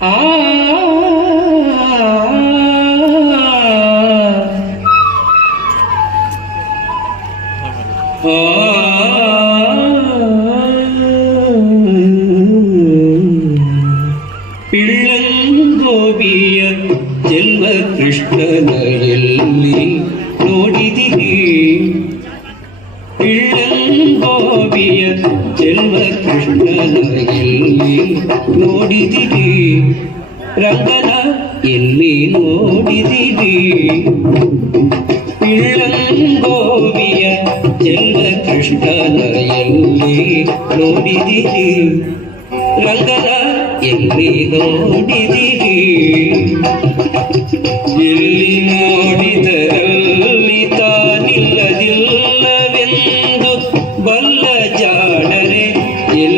ಆ ಪಿಳ್ಳಂಗೋವಿಯ ಜನ್ಮ ಕೃಷ್ಣನ ಎಲ್ಲಿ ನೋಡಿದಿರಿ ಪಿಳ್ಳಂಗೋವಿಯ ಜನ್ಮ ಕೃಷ್ಣನ ಎಲ್ಲಿ ನೋಡಿದಿರಿ ರಂಗನ ಎಲ್ಲಿ ನೋಡಿದಿರಿ ಪಿಳ್ಳಂಗೋವಿಯ ಜನ್ಮ ಕೃಷ್ಣನ ಎಲ್ಲಿ ನೋಡಿದಿರಿ ರಂಗನ ಎಲ್ಲಿ ನೋಡಿದಿರಿ ಎಲ್ಲಿ ನೋಡಿದರಲ್ಲ